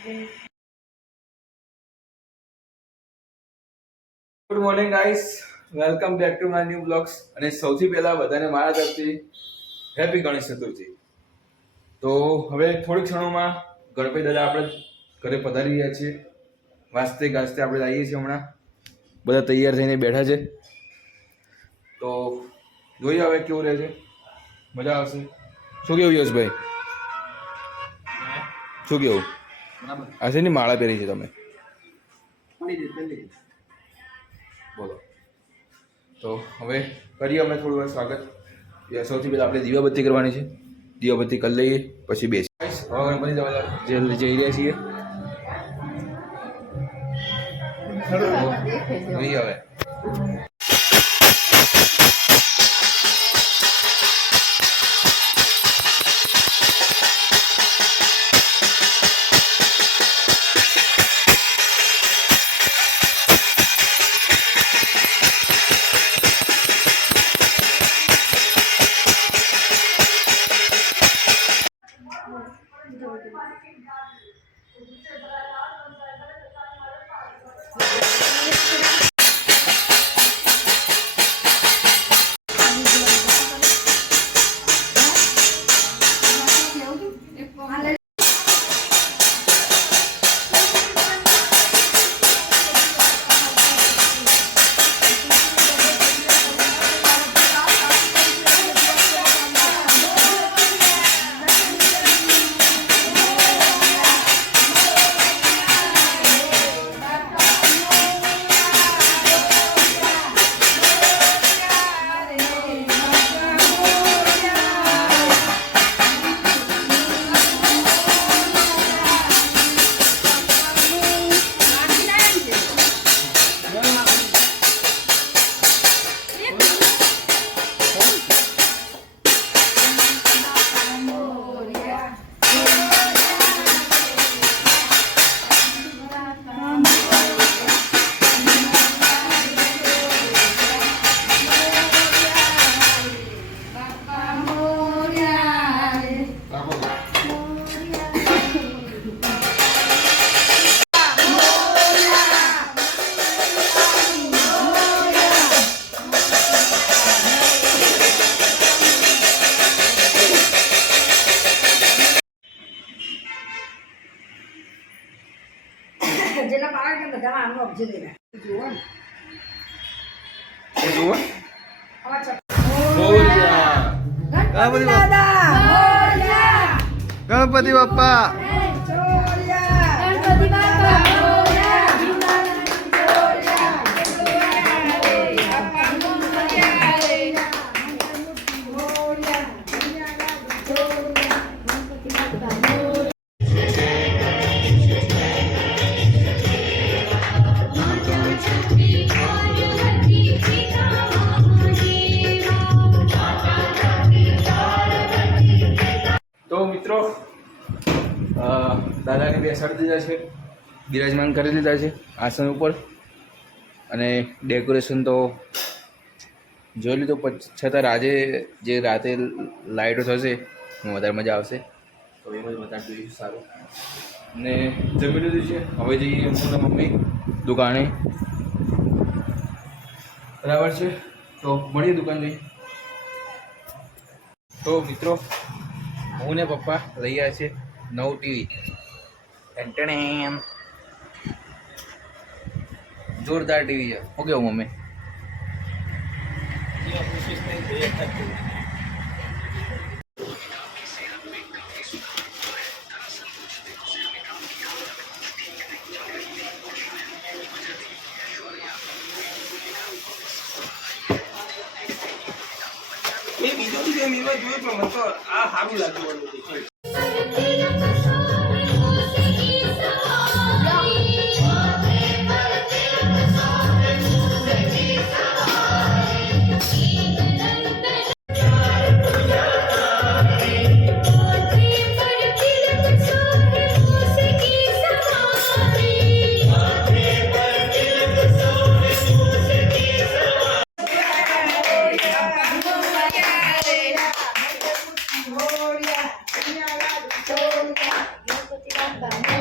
Good morning guys, welcome back to my new blogs. અને સૌથી પહેલા બધાને મારા તરફથી હેપી ગણેશ ચતુર્થી. તો હવે થોડીક ક્ષણોમાં ગણપતિ દાદા આપણે ઘરે પધારી રહ્યા છીએ. વાજતે ગાજતે આપણે આવીએ છીએ. હમણાં બધા તૈયાર થઈને બેઠા છે. તો જોઈએ હવે કેવું રહે છે. મજા આવશે. શું કેવું યશભાઈ? શું કેવું? આ છે ને માળા પહેરી છે તમે? બોલો. તો હવે કરીએ અમે થોડું સ્વાગત. સૌથી પહેલાં આપણે દીવાબત્તી કરવાની છે. દીવાબત્તી કરી લઈએ પછી બેસી હવે ગણપતિ દાદા જઈ રહ્યા છીએ. જોઈએ હવે. જેના પાડે બધા આનો ઓબ્જે લેવા જુઓ ને જુઓ ગણપતિ દાદા મોરયા ગણપતિ બાપ્પા ગણપતિ બાપ્પા દાદાને બેસાડી દીધા છે, બિરાજમાન કરી દીધા છે આસન ઉપર. અને ડેકોરેશન તો જોઈ લીધું, છતાં આજે જે રાતે લાઇટો થશે વધારે મજા આવશે. તો એમાં જ વધારે જોઈશું સારું. અને જમી લીધું છે. હવે જઈએ હું મમ્મી દુકાને. બરાબર છે, તો મળીએ દુકાન જઈ. તો મિત્રો, હું ને પપ્પા લઈ આવ્યા છે નવું ટીવી. જોરદાર ટીવી છે. શું કેવું મમ્મી? એ બીજો બી ગેમ એમાં જોયો પણ મને તો આ સારું લાગ્યું. ગણપતિ બાપ્પા